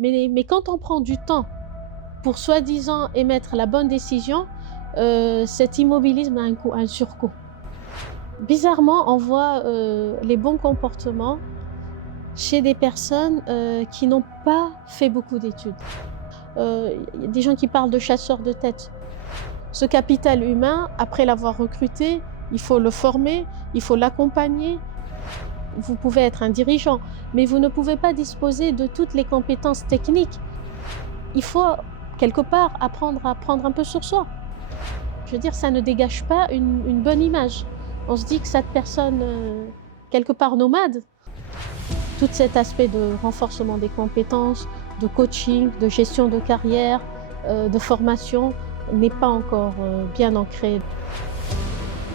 Mais quand on prend du temps pour soi-disant émettre la bonne décision, cet immobilisme a un coût, un surcoût. Bizarrement, on voit les bons comportements chez des personnes qui n'ont pas fait beaucoup d'études. Il y a des gens qui parlent de chasseurs de tête. Ce capital humain, après l'avoir recruté, il faut le former, il faut l'accompagner. Vous pouvez être un dirigeant, mais vous ne pouvez pas disposer de toutes les compétences techniques. Il faut, quelque part, apprendre à prendre un peu sur soi. Je veux dire, ça ne dégage pas une bonne image. On se dit que cette personne, quelque part nomade, tout cet aspect de renforcement des compétences, de coaching, de gestion de carrière, de formation, n'est pas encore bien ancré.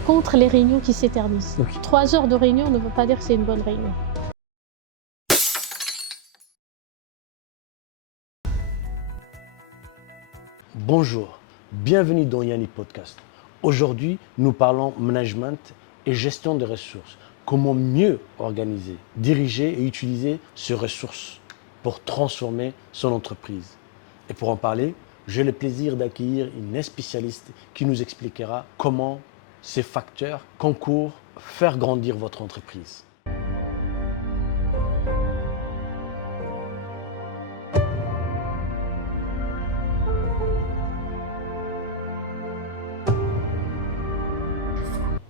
Contre les réunions qui s'éternisent. Okay. 3 heures de réunion ne veut pas dire que c'est une bonne réunion. Bonjour, bienvenue dans Yanni Podcast. Aujourd'hui, nous parlons management et gestion des ressources. Comment mieux organiser, diriger et utiliser ces ressources pour transformer son entreprise. Et pour en parler, j'ai le plaisir d'accueillir une spécialiste qui nous expliquera comment ces facteurs concourent à faire grandir votre entreprise.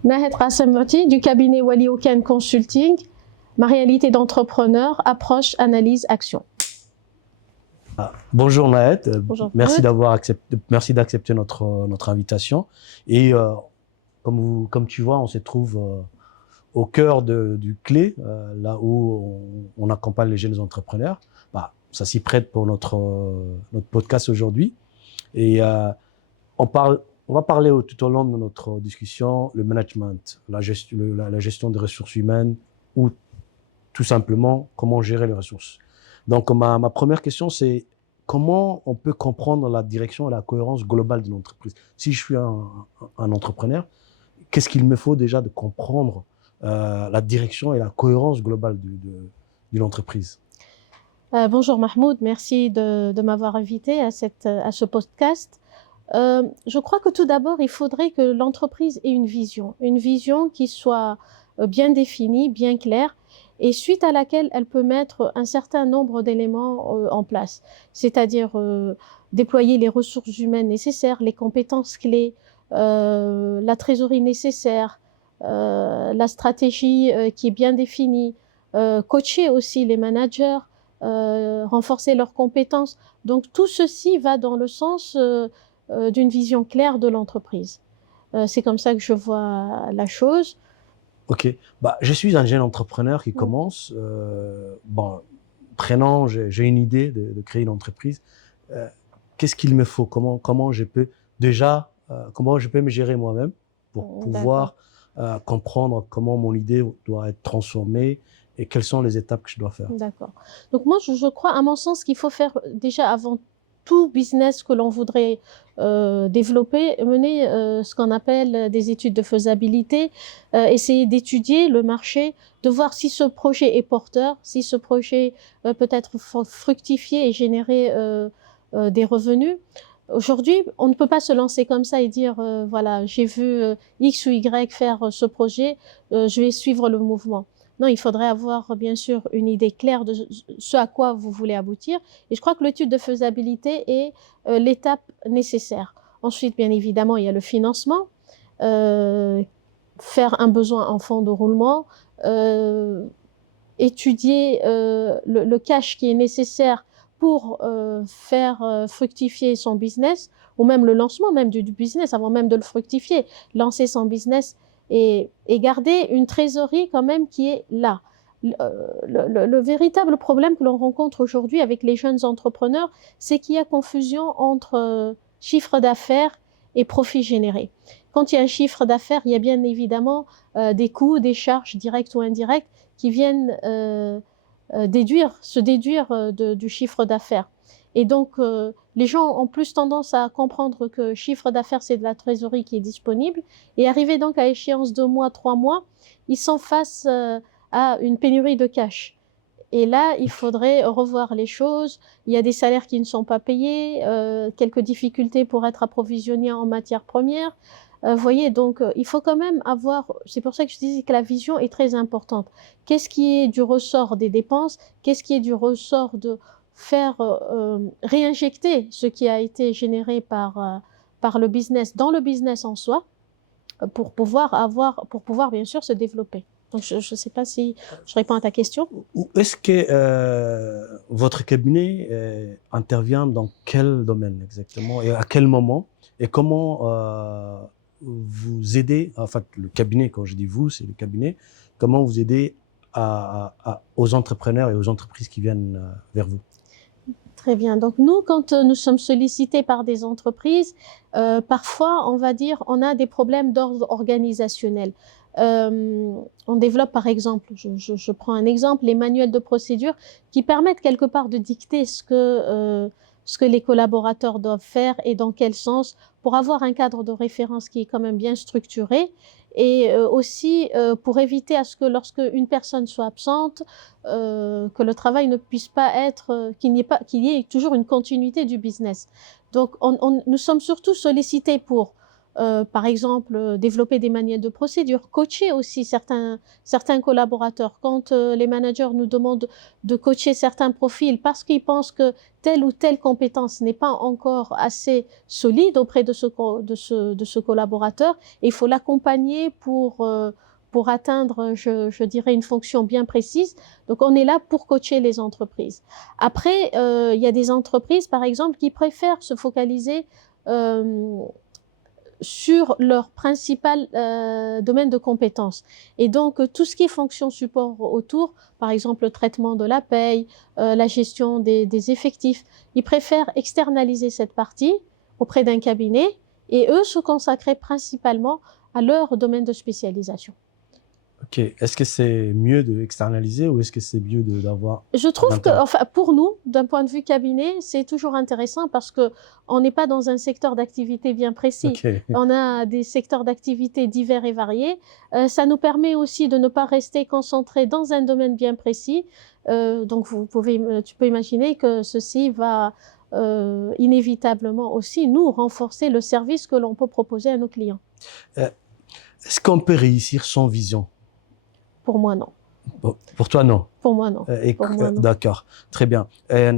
Nahed Rassamoti du cabinet Wali Okan Consulting, ma réalité d'entrepreneur, approche, analyse, action. Bonjour Nahed, Bonjour. Merci d'accepter notre invitation. Et comme tu vois, on se trouve au cœur du clé, là où on accompagne les jeunes entrepreneurs. Ça s'y prête pour notre podcast aujourd'hui. Et on va parler tout au long de notre discussion le management, la gestion des ressources humaines ou tout simplement comment gérer les ressources. Donc ma première question, c'est comment on peut comprendre la direction et la cohérence globale d'une entreprise. Si je suis un entrepreneur, qu'est-ce qu'il me faut déjà de comprendre la direction et la cohérence globale d'une entreprise? Bonjour Mahmoud, merci de m'avoir invité à ce podcast. Je crois que tout d'abord, il faudrait que l'entreprise ait une vision qui soit bien définie, bien claire, et suite à laquelle elle peut mettre un certain nombre d'éléments en place, c'est-à-dire déployer les ressources humaines nécessaires, les compétences clés, la trésorerie nécessaire, la stratégie qui est bien définie, coacher aussi les managers, renforcer leurs compétences. Donc tout ceci va dans le sens d'une vision claire de l'entreprise. C'est comme ça que je vois la chose. Ok, je suis un jeune entrepreneur qui commence. J'ai une idée de créer une entreprise. Qu'est-ce qu'il me faut? Comment je peux me gérer moi-même pour pouvoir comprendre comment mon idée doit être transformée et quelles sont les étapes que je dois faire? D'accord. Donc moi, je crois, à mon sens, qu'il faut faire déjà avant tout business que l'on voudrait développer, mener ce qu'on appelle des études de faisabilité, essayer d'étudier le marché, de voir si ce projet est porteur, si ce projet peut être fructifié et générer des revenus. Aujourd'hui, on ne peut pas se lancer comme ça et dire voilà, j'ai vu X ou Y faire ce projet, je vais suivre le mouvement. Non, il faudrait avoir bien sûr une idée claire de ce à quoi vous voulez aboutir. Et je crois que l'étude de faisabilité est l'étape nécessaire. Ensuite, bien évidemment, il y a le financement, faire un besoin en fonds de roulement, étudier le cash qui est nécessaire pour faire fructifier son business, ou même le lancement même du business, avant même de le fructifier, lancer son business et garder une trésorerie quand même qui est là. Le véritable problème que l'on rencontre aujourd'hui avec les jeunes entrepreneurs, c'est qu'il y a confusion entre chiffre d'affaires et profit généré. Quand il y a un chiffre d'affaires, il y a bien évidemment des coûts, des charges directes ou indirectes qui viennent se déduire du chiffre d'affaires. Et donc, les gens ont plus tendance à comprendre que chiffre d'affaires, c'est de la trésorerie qui est disponible. Et arrivé donc à échéance 2 mois, 3 mois, ils sont face à une pénurie de cash. Et là, il faudrait revoir les choses. Il y a des salaires qui ne sont pas payés, quelques difficultés pour être approvisionné en matières premières. Vous voyez, donc il faut quand même avoir, c'est pour ça que je disais que la vision est très importante. Qu'est-ce qui est du ressort des dépenses? Qu'est-ce qui est du ressort de faire réinjecter ce qui a été généré par le business dans le business en soi pour pouvoir bien sûr se développer. Donc je ne sais pas si je réponds à ta question. Est-ce que votre cabinet intervient dans quel domaine exactement et à quel moment et comment vous aidez, en fait le cabinet, quand je dis vous, c'est le cabinet, comment vous aidez aux entrepreneurs et aux entreprises qui viennent vers vous? Très bien. Donc nous, quand nous sommes sollicités par des entreprises, parfois, on va dire, on a des problèmes d'ordre organisationnel. On développe, par exemple, je prends un exemple, les manuels de procédure qui permettent quelque part de dicter ce que les collaborateurs doivent faire et dans quel sens, pour avoir un cadre de référence qui est quand même bien structuré. Et aussi pour éviter à ce que lorsque une personne soit absente, que le travail ne puisse pas être, qu'il y ait toujours une continuité du business. Donc, nous sommes surtout sollicités pour, par exemple, développer des manuels de procédure, coacher aussi certains collaborateurs. Quand les managers nous demandent de coacher certains profils parce qu'ils pensent que telle ou telle compétence n'est pas encore assez solide auprès de ce collaborateur, et il faut l'accompagner pour atteindre, je dirais, une fonction bien précise. Donc, on est là pour coacher les entreprises. Après, il y a des entreprises, par exemple, qui préfèrent se focaliser sur leur principal domaine de compétences. Et donc, tout ce qui est fonction support autour, par exemple, le traitement de la paye, la gestion des effectifs, ils préfèrent externaliser cette partie auprès d'un cabinet et eux se consacrer principalement à leur domaine de spécialisation. Ok. Est-ce que c'est mieux d'externaliser ou est-ce que c'est mieux d'avoir... Je trouve que, enfin, pour nous, d'un point de vue cabinet, c'est toujours intéressant parce que on n'est pas dans un secteur d'activité bien précis. Okay. On a des secteurs d'activité divers et variés. Ça nous permet aussi de ne pas rester concentré dans un domaine bien précis. Donc, tu peux imaginer que ceci va inévitablement aussi nous renforcer le service que l'on peut proposer à nos clients. Est-ce qu'on peut réussir sans vision? Pour moi, non. Pour toi, non. Pour moi, non. D'accord, très bien. Et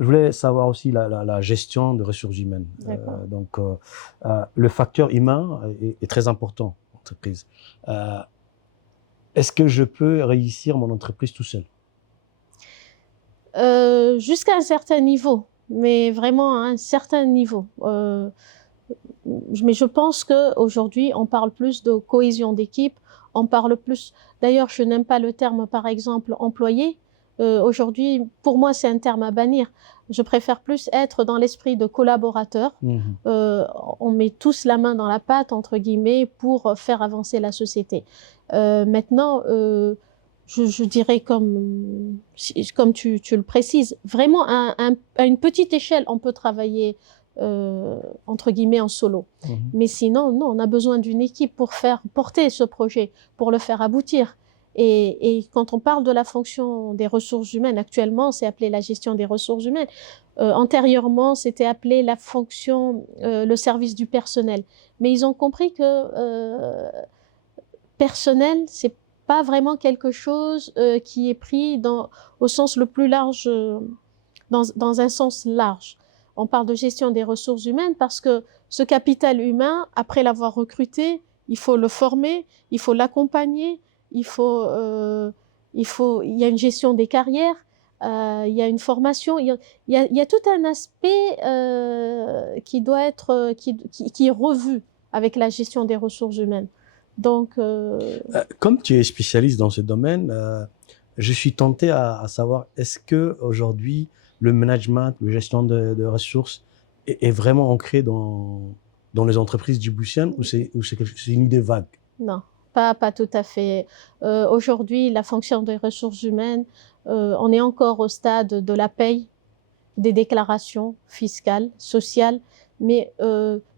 je voulais savoir aussi la gestion de ressources humaines. Donc, le facteur humain est très important en entreprise. Est-ce que je peux réussir mon entreprise tout seul? Jusqu'à un certain niveau, mais vraiment à un certain niveau. Mais je pense qu'aujourd'hui, on parle plus de cohésion d'équipe, on parle plus... D'ailleurs, je n'aime pas le terme, par exemple, employé. Aujourd'hui, pour moi, c'est un terme à bannir. Je préfère plus être dans l'esprit de collaborateur. On met tous la main dans la pâte, entre guillemets, pour faire avancer la société. Maintenant, je dirais comme tu le précises, vraiment à une petite échelle, on peut travailler entre guillemets en solo. Mais sinon, non, on a besoin d'une équipe pour faire porter ce projet, pour le faire aboutir. Et quand on parle de la fonction des ressources humaines, actuellement, c'est appelé la gestion des ressources humaines. Antérieurement, c'était appelé la fonction, le service du personnel. Mais ils ont compris que personnel, c'est pas vraiment quelque chose qui est pris au sens le plus large, dans un sens large. On parle de gestion des ressources humaines parce que ce capital humain, après l'avoir recruté, il faut le former, il faut l'accompagner, il y a une gestion des carrières, il y a une formation, il y a tout un aspect qui doit être, qui est revu avec la gestion des ressources humaines. Donc, comme tu es spécialiste dans ce domaine, je suis tenté à savoir, est-ce que aujourd'hui le management, la gestion de ressources est vraiment ancré dans les entreprises djiboutiennes ou c'est une idée vague? Non, pas tout à fait. Aujourd'hui, la fonction des ressources humaines, on est encore au stade de la paye, des déclarations fiscales, sociales, mais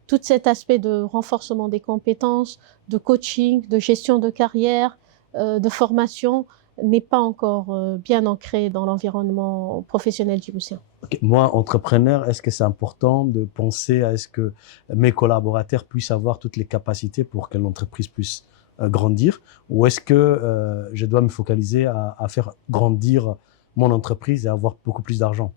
tout cet aspect de renforcement des compétences, de coaching, de gestion de carrière, de formation, n'est pas encore bien ancré dans l'environnement professionnel djiboutien. Ok. Moi, entrepreneur, est-ce que c'est important de penser à est-ce que mes collaborateurs puissent avoir toutes les capacités pour que l'entreprise puisse grandir, ou est-ce que je dois me focaliser à faire grandir mon entreprise et avoir beaucoup plus d'argent?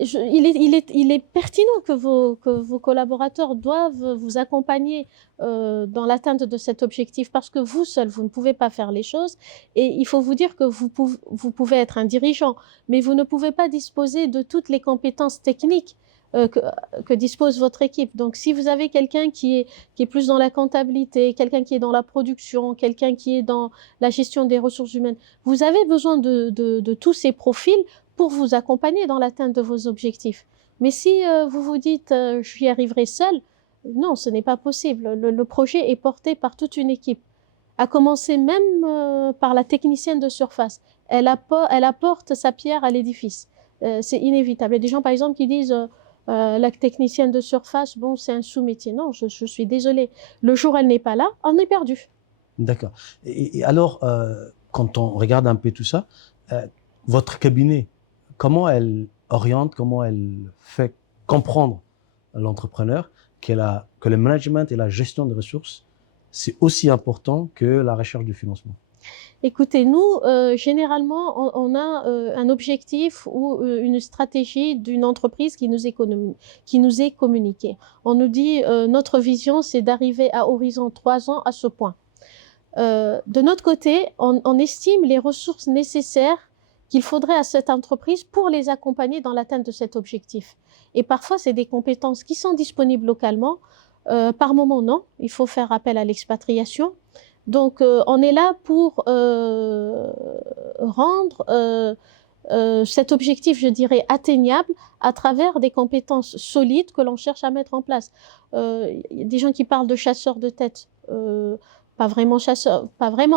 Il est pertinent que vos collaborateurs doivent vous accompagner dans l'atteinte de cet objectif parce que vous seul, vous ne pouvez pas faire les choses. Et il faut vous dire que vous pouvez être un dirigeant, mais vous ne pouvez pas disposer de toutes les compétences techniques que dispose votre équipe. Donc, si vous avez quelqu'un qui est plus dans la comptabilité, quelqu'un qui est dans la production, quelqu'un qui est dans la gestion des ressources humaines, vous avez besoin de tous ces profils pour vous accompagner dans l'atteinte de vos objectifs. Mais si vous vous dites je y arriverai seul, non, ce n'est pas possible. Le projet est porté par toute une équipe, à commencer même par la technicienne de surface. Elle apporte sa pierre à l'édifice. C'est inévitable. Il y a des gens, par exemple, qui disent la technicienne de surface, bon, c'est un sous-métier. Non, je suis désolée. Le jour où elle n'est pas là, on est perdu. D'accord. Et alors, quand on regarde un peu tout ça, votre cabinet, comment elle oriente, comment elle fait comprendre à l'entrepreneur que le management et la gestion des ressources, c'est aussi important que la recherche du financement? Écoutez, nous, généralement, on a un objectif ou une stratégie d'une entreprise qui nous est communiquée. On nous dit, notre vision, c'est d'arriver à horizon 3 ans à ce point. De notre côté, on estime les ressources nécessaires qu'il faudrait à cette entreprise pour les accompagner dans l'atteinte de cet objectif. Et parfois, c'est des compétences qui sont disponibles localement. Par moment, non. Il faut faire appel à l'expatriation. Donc, on est là pour rendre cet objectif, je dirais, atteignable à travers des compétences solides que l'on cherche à mettre en place. Il y a des gens qui parlent de chasseurs de tête. Pas vraiment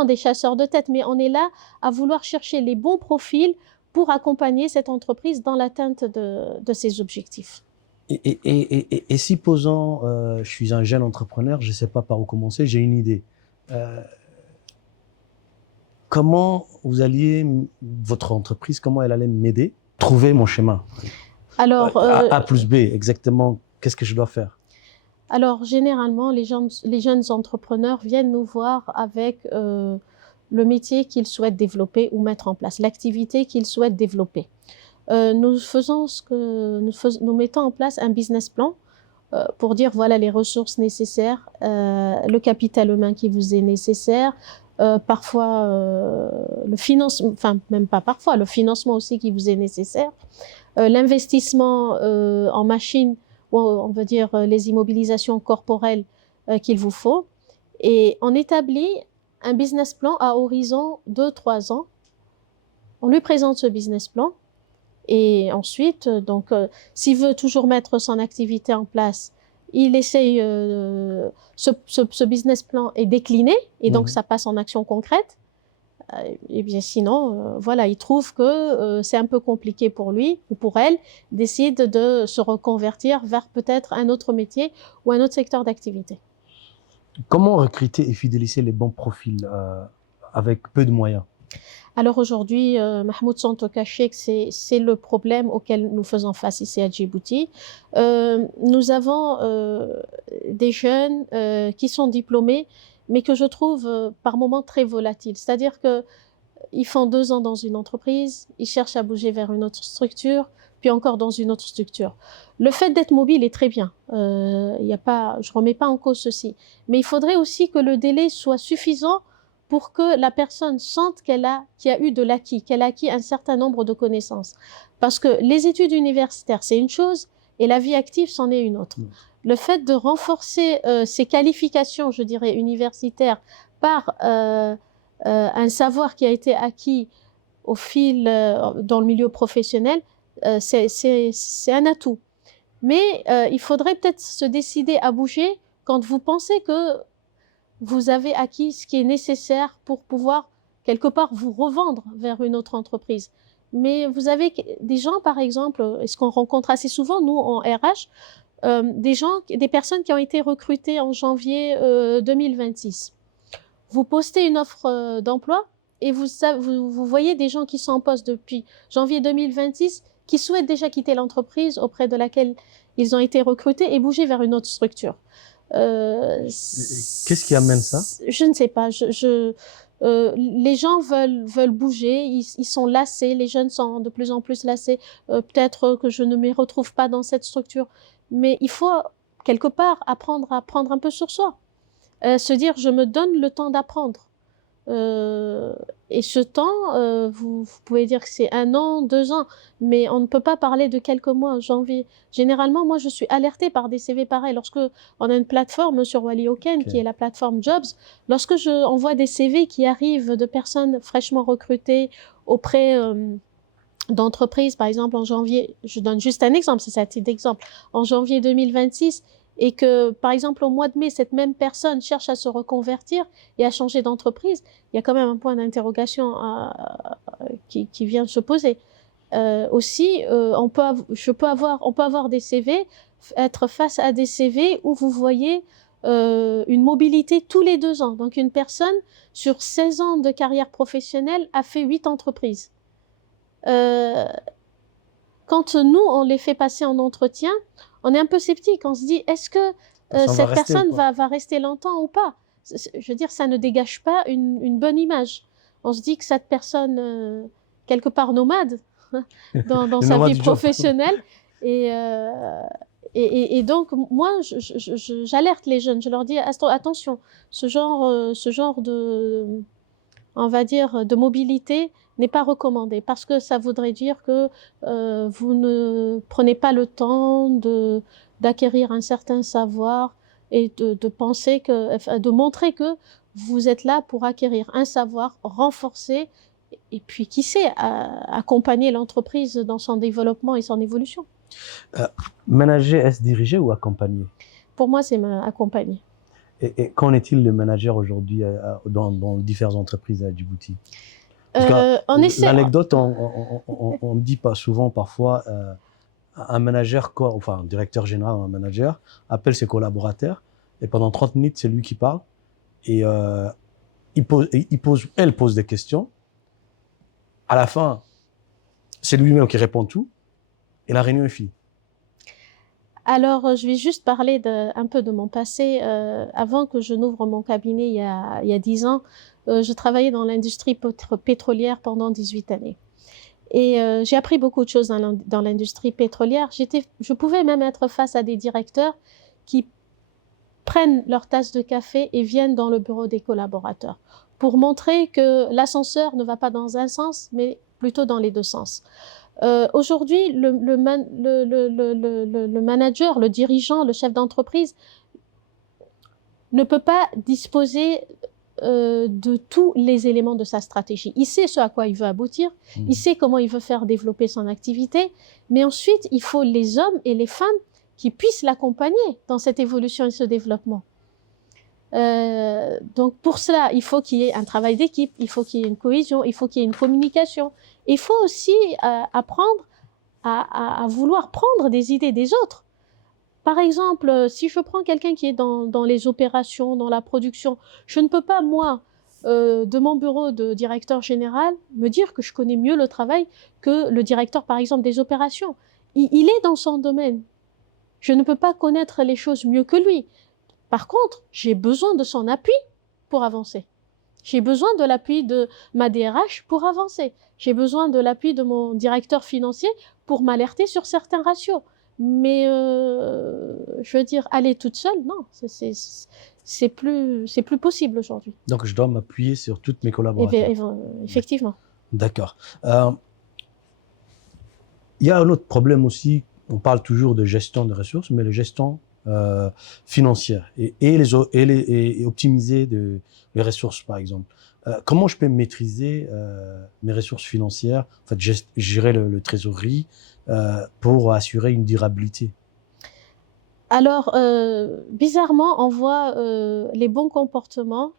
des chasseurs de tête, mais on est là à vouloir chercher les bons profils pour accompagner cette entreprise dans l'atteinte de ses objectifs. Et si, posons, je suis un jeune entrepreneur, je ne sais pas par où commencer, j'ai une idée. Comment votre entreprise, comment elle allait m'aider à trouver mon chemin? Alors, A plus B, exactement, qu'est-ce que je dois faire? Alors, généralement, les jeunes entrepreneurs viennent nous voir avec le métier qu'ils souhaitent développer ou mettre en place, l'activité qu'ils souhaitent développer. Nous mettons en place un business plan pour dire voilà les ressources nécessaires, le capital humain qui vous est nécessaire, parfois le financement, enfin même pas parfois, le financement aussi qui vous est nécessaire, l'investissement en machines, ou on veut dire les immobilisations corporelles qu'il vous faut. Et on établit un business plan à horizon 2-3 ans. On lui présente ce business plan. Et ensuite, donc, s'il veut toujours mettre son activité en place, il essaye, ce business plan est décliné, et donc ça passe en action concrète. Et bien sinon, voilà, il trouve que c'est un peu compliqué pour lui ou pour elle, décide de se reconvertir vers peut-être un autre métier ou un autre secteur d'activité. Comment recruter et fidéliser les bons profils avec peu de moyens? Alors aujourd'hui, Mahmoud, sans te cacher que c'est le problème auquel nous faisons face ici à Djibouti. Nous avons des jeunes qui sont diplômés, mais que je trouve par moments très volatiles. C'est-à-dire qu'ils font 2 ans dans une entreprise, ils cherchent à bouger vers une autre structure, puis encore dans une autre structure. Le fait d'être mobile est très bien. Je ne remets pas en cause ceci. Mais il faudrait aussi que le délai soit suffisant pour que la personne sente qu'il y a eu de l'acquis, qu'elle a acquis un certain nombre de connaissances. Parce que les études universitaires, c'est une chose, et la vie active, c'en est une autre. Le fait de renforcer ces qualifications, je dirais, universitaires par un savoir qui a été acquis au fil dans le milieu professionnel, c'est un atout. Mais il faudrait peut-être se décider à bouger quand vous pensez que vous avez acquis ce qui est nécessaire pour pouvoir quelque part vous revendre vers une autre entreprise. Mais vous avez des gens, par exemple, et ce qu'on rencontre assez souvent, nous, en RH, des personnes qui ont été recrutées en janvier 2026. Vous postez une offre d'emploi et vous voyez des gens qui sont en poste depuis janvier 2026, qui souhaitent déjà quitter l'entreprise auprès de laquelle ils ont été recrutés et bouger vers une autre structure. Qu'est-ce qui amène ça? Je ne sais pas. Les gens veulent bouger, ils sont lassés, les jeunes sont de plus en plus lassés. Peut-être que je ne me retrouve pas dans cette structure, mais il faut quelque part apprendre à prendre un peu sur soi. Se dire, je me donne le temps d'apprendre. Et ce temps, vous pouvez dire que c'est 1 an, 2 ans, mais on ne peut pas parler de quelques mois, janvier. Généralement, moi, je suis alertée par des CV pareils. Lorsque on a une plateforme sur Walioken, qui est la plateforme Jobs, lorsque on voit des CV qui arrivent de personnes fraîchement recrutées auprès d'entreprises, par exemple en janvier, je donne juste un exemple, c'est ça, titre d'exemple, en janvier 2026, et que, par exemple, au mois de mai, cette même personne cherche à se reconvertir et à changer d'entreprise, il y a quand même un point d'interrogation qui vient de se poser. Aussi, on peut avoir des CV, être face à des CV où vous voyez une mobilité tous les 2 ans. Donc, une personne, sur 16 ans de carrière professionnelle, a fait 8 entreprises. Quand nous, on les fait passer en entretien, on est un peu sceptique. On se dit, est-ce que cette personne va rester longtemps ou pas? Je veux dire, ça ne dégage pas une bonne image. On se dit que cette personne, quelque part nomade, dans sa vie professionnelle. Et donc, moi, j'alerte les jeunes. Je leur dis, attention, ce genre de, on va dire, de mobilité n'est pas recommandé, parce que ça voudrait dire que vous ne prenez pas le temps d'acquérir un certain savoir et de penser de montrer que vous êtes là pour acquérir un savoir, renforcer, et puis qui sait, accompagner l'entreprise dans son développement et son évolution. Manager, est-ce diriger ou accompagner? Pour moi, c'est accompagner. Et qu'en est-il le manager aujourd'hui dans différentes entreprises à Djibouti? L'anecdote, on me dit pas souvent, parfois, un manager, enfin un directeur général ou un manager, appelle ses collaborateurs et pendant 30 minutes, c'est lui qui parle et elle pose des questions. À la fin, c'est lui-même qui répond tout et la réunion est finie. Alors, je vais juste parler un peu de mon passé. Avant que je n'ouvre mon cabinet il y a 10 ans, je travaillais dans l'industrie pétrolière pendant 18 années. Et j'ai appris beaucoup de choses dans l'industrie pétrolière. Je pouvais même être face à des directeurs qui prennent leur tasse de café et viennent dans le bureau des collaborateurs pour montrer que l'ascenseur ne va pas dans un sens, mais plutôt dans les 2 sens. Aujourd'hui, le manager, le dirigeant, le chef d'entreprise ne peut pas disposer de tous les éléments de sa stratégie. Il sait ce à quoi il veut aboutir, il sait comment il veut faire développer son activité, mais ensuite, il faut les hommes et les femmes qui puissent l'accompagner dans cette évolution et ce développement. Donc pour cela, il faut qu'il y ait un travail d'équipe, il faut qu'il y ait une cohésion, il faut qu'il y ait une communication. Il faut aussi apprendre à vouloir prendre des idées des autres. Par exemple, si je prends quelqu'un qui est dans les opérations, dans la production, je ne peux pas, moi, de mon bureau de directeur général, me dire que je connais mieux le travail que le directeur, par exemple, des opérations. Il est dans son domaine. Je ne peux pas connaître les choses mieux que lui. Par contre, j'ai besoin de son appui pour avancer. J'ai besoin de l'appui de ma DRH pour avancer. J'ai besoin de l'appui de mon directeur financier pour m'alerter sur certains ratios. Mais je veux dire, aller toute seule, non, c'est plus possible aujourd'hui. Donc, je dois m'appuyer sur toutes mes collaborateurs. Effectivement. D'accord. Il y a un autre problème aussi. On parle toujours de gestion de ressources, mais la gestion financière et optimiser les ressources, par exemple. Comment je peux maîtriser mes ressources financières, en fait, gérer le trésorerie pour assurer une durabilité? Alors, bizarrement, on voit les bons comportements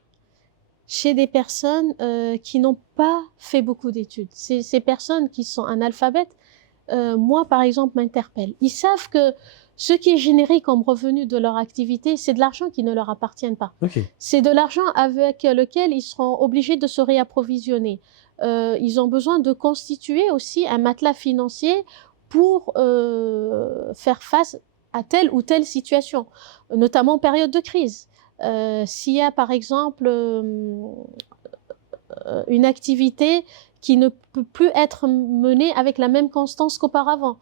chez des personnes qui n'ont pas fait beaucoup d'études. Ces personnes qui sont analphabètes, moi, par exemple, m'interpellent. Ils savent que Ce qui est généré comme revenu de leur activité, c'est de l'argent qui ne leur appartient pas. Ok. C'est de l'argent avec lequel ils seront obligés de se réapprovisionner. Ils ont besoin de constituer aussi un matelas financier pour faire face à telle ou telle situation, notamment en période de crise. S'il y a par exemple une activité qui ne peut plus être menée avec la même constance qu'auparavant.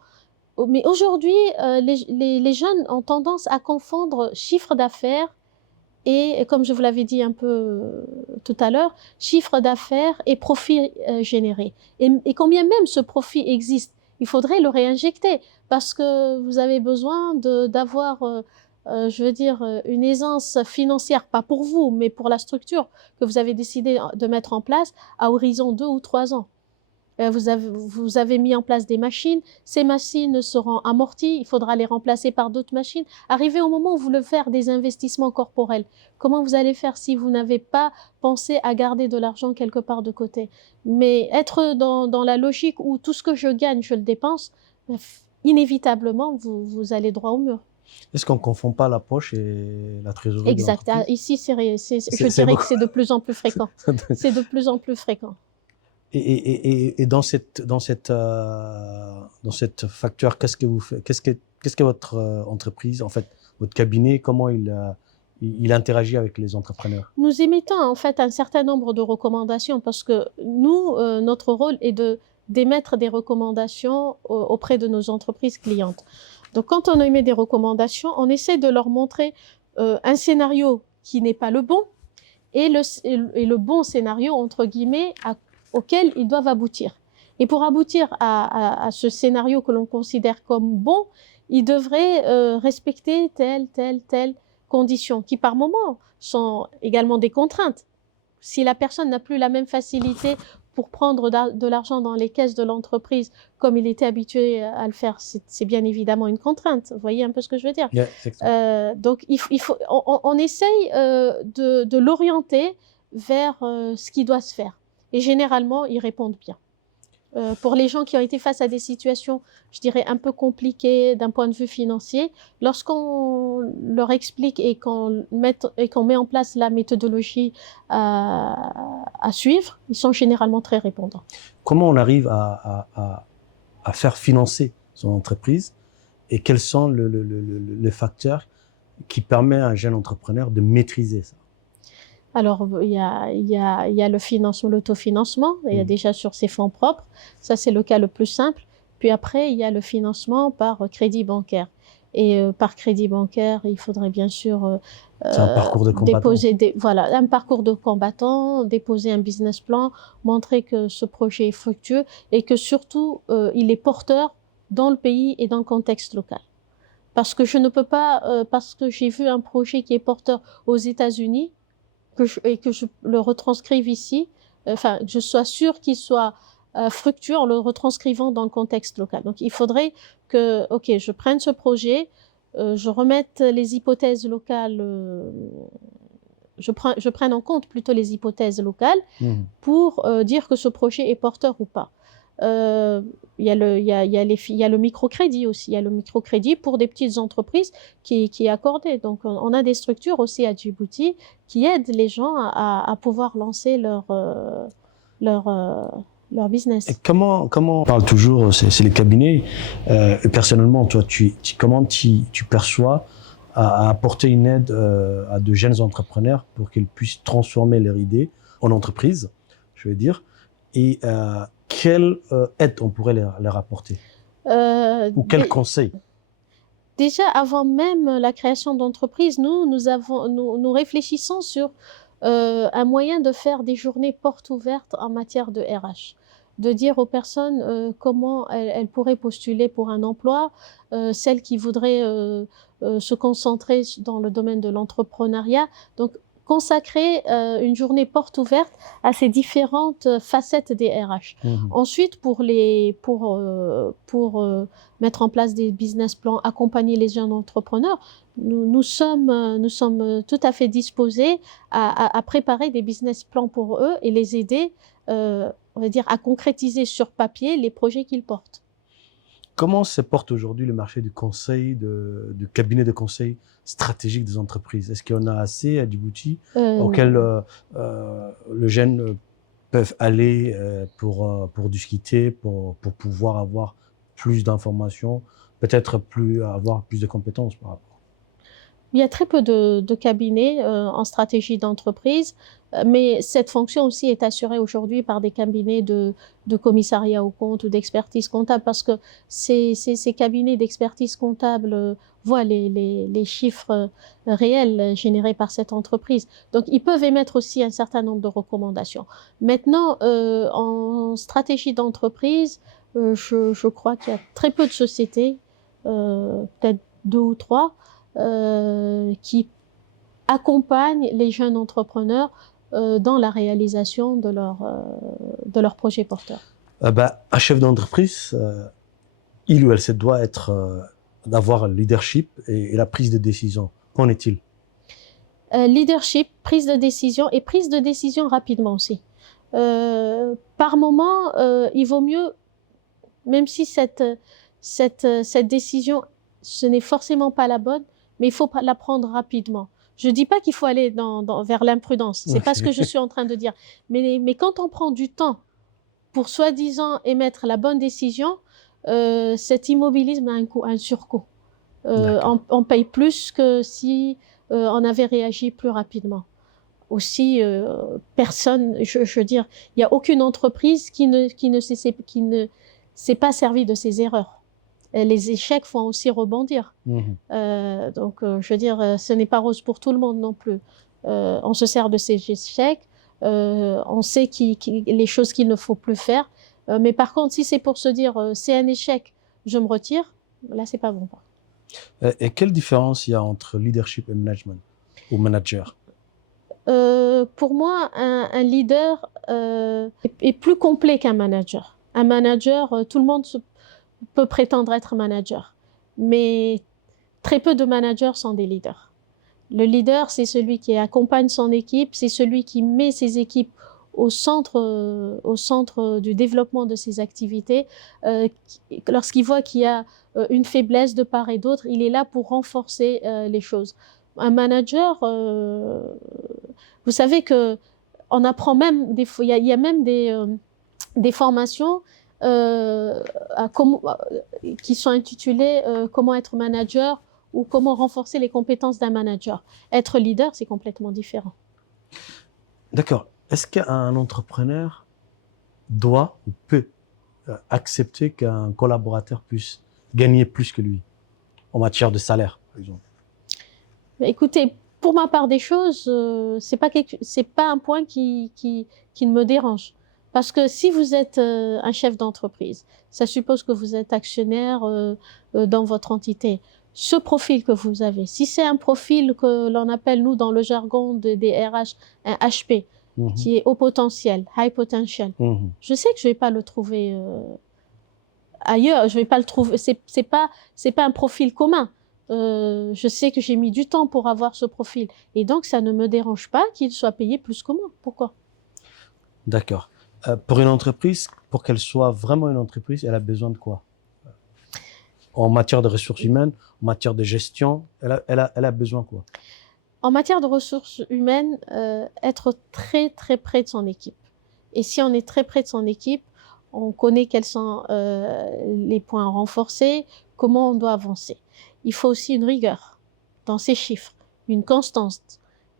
Mais aujourd'hui, les jeunes ont tendance à confondre chiffre d'affaires et, comme je vous l'avais dit un peu tout à l'heure, chiffre d'affaires et profit généré. Et combien même ce profit existe, il faudrait le réinjecter parce que vous avez besoin d'avoir, je veux dire, une aisance financière, pas pour vous, mais pour la structure que vous avez décidé de mettre en place à horizon 2 ou 3 ans. Vous avez mis en place des machines, ces machines seront amorties, il faudra les remplacer par d'autres machines. Arrivé au moment où vous voulez faire des investissements corporels, comment vous allez faire si vous n'avez pas pensé à garder de l'argent quelque part de côté? Mais être dans la logique où tout ce que je gagne, je le dépense, inévitablement, vous allez droit au mur. Est-ce qu'on ne confond pas la poche et la trésorerie de Exact. l'entreprise? Ici, je dirais que c'est de plus en plus fréquent. C'est de plus en plus fréquent. Et dans cette facteur, qu'est-ce que vous faites? Qu'est-ce que votre entreprise, en fait, votre cabinet, comment il interagit avec les entrepreneurs? Nous émettons en fait un certain nombre de recommandations parce que nous, notre rôle est d'émettre des recommandations auprès de nos entreprises clientes. Donc, quand on émet des recommandations, on essaie de leur montrer un scénario qui n'est pas le bon et le bon scénario, entre guillemets, auquel ils doivent aboutir. Et pour aboutir à ce scénario que l'on considère comme bon, ils devraient respecter telle condition, qui par moment sont également des contraintes. Si la personne n'a plus la même facilité pour prendre de l'argent dans les caisses de l'entreprise comme il était habitué à le faire, c'est bien évidemment une contrainte. Vous voyez un peu ce que je veux dire? Yeah, donc, on essaye de l'orienter vers ce qui doit se faire. Et généralement, ils répondent bien. Pour les gens qui ont été face à des situations, je dirais, un peu compliquées d'un point de vue financier, lorsqu'on leur explique et qu'on met en place la méthodologie à suivre, ils sont généralement très répondants. Comment on arrive à faire financer son entreprise et quels sont les facteurs qui permettent à un jeune entrepreneur de maîtriser ça? Alors, il y a le financement, l'autofinancement, il y a déjà sur ses fonds propres. Ça, c'est le cas le plus simple. Puis après, il y a le financement par crédit bancaire. Et par crédit bancaire, il faudrait bien sûr c'est un parcours de combattant. déposer un parcours de combattant, déposer un business plan, montrer que ce projet est fructueux et que surtout, il est porteur dans le pays et dans le contexte local. Parce que je ne peux pas, parce que j'ai vu un projet qui est porteur aux États-Unis, et que je le retranscrive ici, enfin, je sois sûre qu'il soit fructueux en le retranscrivant dans le contexte local. Donc, il faudrait que, ok, je prenne ce projet, je remette les hypothèses locales, je prenne en compte plutôt les hypothèses locales pour dire que ce projet est porteur ou pas. Il y a le microcrédit aussi. Il y a le microcrédit pour des petites entreprises qui est accordé. Donc, on a des structures aussi à Djibouti qui aident les gens à pouvoir lancer leur business. Et comment on parle toujours, c'est les cabinets. Personnellement, toi, comment tu perçois à apporter une aide à de jeunes entrepreneurs pour qu'ils puissent transformer leur idée en entreprise, je veux dire, et quelle aide on pourrait leur apporter ou quel conseil? Déjà, avant même la création d'entreprise, nous réfléchissons sur un moyen de faire des journées portes ouvertes en matière de RH. De dire aux personnes comment elles pourraient postuler pour un emploi, celles qui voudraient se concentrer dans le domaine de l'entrepreneuriat. Donc, consacrer une journée porte ouverte à ces différentes facettes des RH. Ensuite, pour mettre en place des business plans, accompagner les jeunes entrepreneurs, nous sommes tout à fait disposés à préparer des business plans pour eux et les aider, on va dire, à concrétiser sur papier les projets qu'ils portent. Comment se porte aujourd'hui le marché du conseil, du cabinet de conseil stratégique des entreprises? Est-ce qu'il y en a assez à Djibouti auquel Non. les jeunes peuvent aller pour discuter, pour pouvoir avoir plus d'informations, peut-être avoir plus de compétences par rapport? Il y a très peu de cabinets en stratégie d'entreprise, mais cette fonction aussi est assurée aujourd'hui par des cabinets de commissariat aux comptes ou d'expertise comptable, parce que ces cabinets d'expertise comptable voient les chiffres réels générés par cette entreprise. Donc, ils peuvent émettre aussi un certain nombre de recommandations. Maintenant, en stratégie d'entreprise, je crois qu'il y a très peu de sociétés, peut-être 2 ou 3, qui accompagnent les jeunes entrepreneurs dans la réalisation de leurs projets porteurs. Un chef d'entreprise, il ou elle se doit d'avoir le leadership et la prise de décision. Qu'en est-il? Leadership, prise de décision et prise de décision rapidement aussi. Par moment, il vaut mieux, même si cette décision, ce n'est forcément pas la bonne, mais il faut la prendre rapidement. Je dis pas qu'il faut aller vers l'imprudence, c'est pas ce que je suis en train de dire. Mais quand on prend du temps pour soi-disant émettre la bonne décision, cet immobilisme a un surcoût. On paye plus que si on avait réagi plus rapidement. Aussi, personne, je veux dire, il n'y a aucune entreprise qui ne s'est pas servie de ses erreurs. Et les échecs font aussi rebondir. Donc, je veux dire, ce n'est pas rose pour tout le monde non plus. On se sert de ces échecs, on sait les choses qu'il ne faut plus faire. Mais par contre, si c'est pour se dire, c'est un échec, je me retire, là, c'est pas bon. Et quelle différence il y a entre leadership et management ou manager? Pour moi, un leader est plus complet qu'un manager. Un manager, tout le monde peut prétendre être manager, mais très peu de managers sont des leaders. Le leader, c'est celui qui accompagne son équipe, c'est celui qui met ses équipes au centre du développement de ses activités. Lorsqu'il voit qu'il y a une faiblesse de part et d'autre, il est là pour renforcer les choses. Un manager, vous savez que on apprend même il y a même des formations qui sont intitulées comment être manager ou comment renforcer les compétences d'un manager. Être leader, c'est complètement différent. D'accord. Est-ce qu'un entrepreneur doit ou peut accepter qu'un collaborateur puisse gagner plus que lui en matière de salaire, par exemple? Écoutez, pour ma part des choses, c'est pas un point qui ne me dérange. Parce que si vous êtes un chef d'entreprise, ça suppose que vous êtes actionnaire dans votre entité. Ce profil que vous avez, si c'est un profil que l'on appelle, nous, dans le jargon des RH, un HP, qui est haut potentiel, high potential, je sais que je vais pas le trouver ailleurs, je vais pas le trouver, c'est pas un profil commun. Je sais que j'ai mis du temps pour avoir ce profil. Et donc, ça ne me dérange pas qu'il soit payé plus que moi. Pourquoi? D'accord. Pour une entreprise, pour qu'elle soit vraiment une entreprise, elle a besoin de quoi? En matière de ressources humaines, en matière de gestion, elle a besoin de quoi? En matière de ressources humaines, être très, très près de son équipe. Et si on est très près de son équipe, on connaît quels sont les points à renforcer, comment on doit avancer. Il faut aussi une rigueur dans ces chiffres, une constance.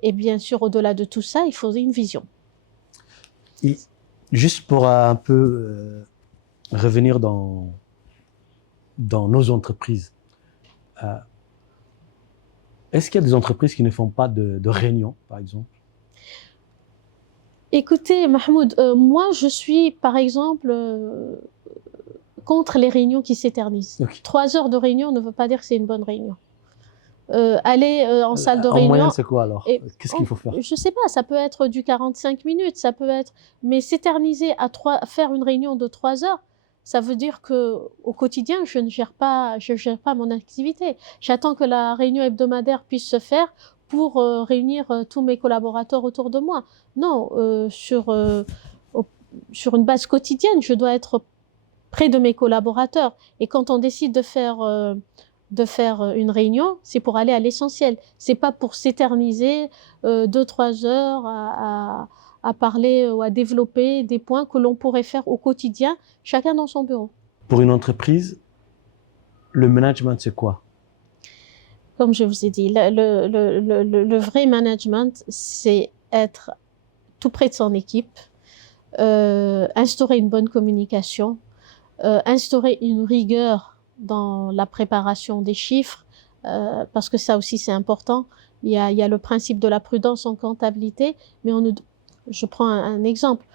Et bien sûr, au-delà de tout ça, il faut une vision. Et juste pour un peu revenir dans nos entreprises, est-ce qu'il y a des entreprises qui ne font pas de réunions, par exemple? Écoutez, Mahmoud, moi, je suis, par exemple, contre les réunions qui s'éternisent. Okay. 3 heures de réunion ne veut pas dire que c'est une bonne réunion. Aller en salle de réunion... En moyenne, c'est quoi alors? Qu'est-ce qu'il faut faire? Je sais pas, ça peut être du 45 minutes, ça peut être... Mais s'éterniser faire une réunion de 3 heures, ça veut dire qu'au quotidien, je ne gère pas mon activité. J'attends que la réunion hebdomadaire puisse se faire pour réunir tous mes collaborateurs autour de moi. Non, sur une base quotidienne, je dois être près de mes collaborateurs. Et quand on décide de faire une réunion, c'est pour aller à l'essentiel. C'est pas pour s'éterniser 2-3 heures à parler ou à développer des points que l'on pourrait faire au quotidien, chacun dans son bureau. Pour une entreprise, le management, c'est quoi? Comme je vous ai dit, le vrai management, c'est être tout près de son équipe, instaurer une bonne communication, instaurer une rigueur dans la préparation des chiffres, parce que ça aussi c'est important. Il y a le principe de la prudence en comptabilité, mais je prends un exemple.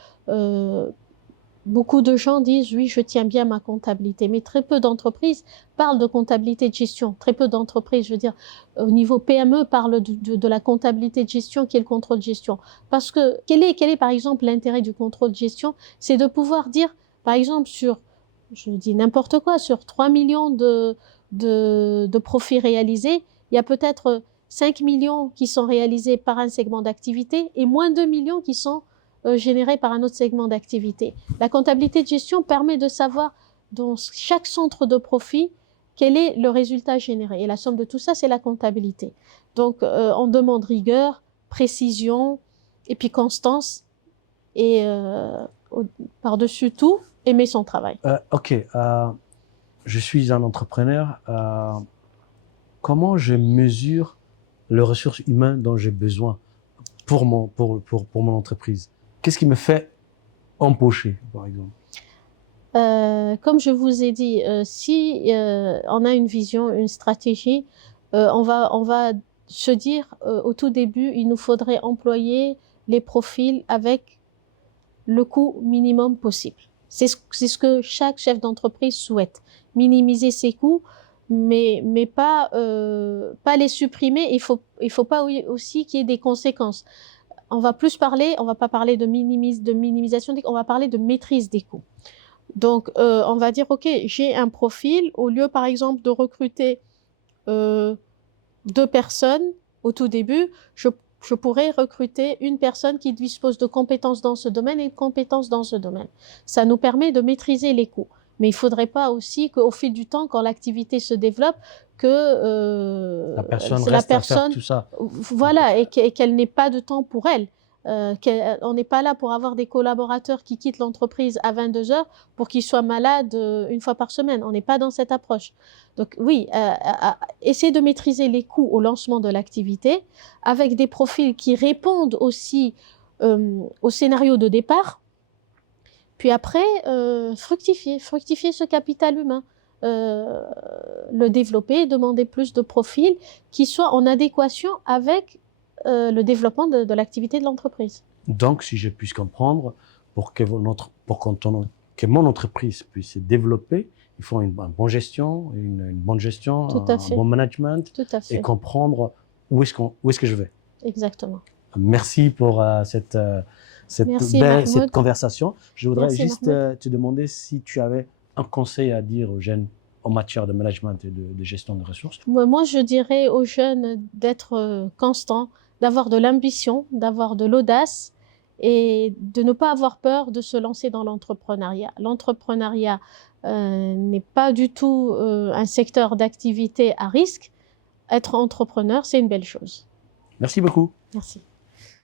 Beaucoup de gens disent oui, je tiens bien ma comptabilité, mais très peu d'entreprises parlent de comptabilité de gestion. Très peu d'entreprises, je veux dire, au niveau PME, parlent de la comptabilité de gestion qui est le contrôle de gestion. Parce que quel est par exemple l'intérêt du contrôle de gestion? C'est de pouvoir dire, par exemple, je dis n'importe quoi, sur 3 millions de profits réalisés, il y a peut-être 5 millions qui sont réalisés par un segment d'activité et moins 2 millions qui sont générés par un autre segment d'activité. La comptabilité de gestion permet de savoir dans chaque centre de profit quel est le résultat généré. Et la somme de tout ça, c'est la comptabilité. Donc, on demande rigueur, précision et puis constance et par-dessus tout, aimer son travail. Ok, je suis un entrepreneur. Comment je mesure les ressources humaines dont j'ai besoin pour mon entreprise? Qu'est-ce qui me fait empocher, par exemple? Comme je vous ai dit, si on a une vision, une stratégie, on va se dire au tout début, il nous faudrait employer les profils avec le coût minimum possible. C'est ce que chaque chef d'entreprise souhaite. Minimiser ses coûts, mais pas les supprimer. Il faut pas aussi qu'il y ait des conséquences. On va pas parler de minimisation, on va parler de maîtrise des coûts. Donc, on va dire, OK, j'ai un profil, au lieu, par exemple, de recruter 2 personnes au tout début, je pourrais recruter une personne qui dispose de compétences dans ce domaine et de compétences dans ce domaine. Ça nous permet de maîtriser les coûts. Mais il ne faudrait pas aussi qu'au fil du temps, quand l'activité se développe, que La personne reste à faire tout ça. Voilà, et qu'elle n'ait pas de temps pour elle. On n'est pas là pour avoir des collaborateurs qui quittent l'entreprise à 22 heures pour qu'ils soient malades une fois par semaine. On n'est pas dans cette approche. Donc oui, essayer de maîtriser les coûts au lancement de l'activité avec des profils qui répondent aussi au scénario de départ. Puis après, fructifier ce capital humain. Le développer, demander plus de profils qui soient en adéquation avec le développement de l'activité de l'entreprise. Donc, si je puisse comprendre, que mon entreprise puisse se développer, il faut une bonne gestion, une bonne gestion, un bon management, et comprendre où est-ce que je vais. Exactement. Merci pour cette conversation. Je voudrais juste te demander si tu avais un conseil à dire aux jeunes en matière de management et de gestion de ressources. Moi, je dirais aux jeunes d'être constants, d'avoir de l'ambition, d'avoir de l'audace et de ne pas avoir peur de se lancer dans l'entrepreneuriat. L'entrepreneuriat n'est pas du tout un secteur d'activité à risque. Être entrepreneur, c'est une belle chose. Merci beaucoup. Merci.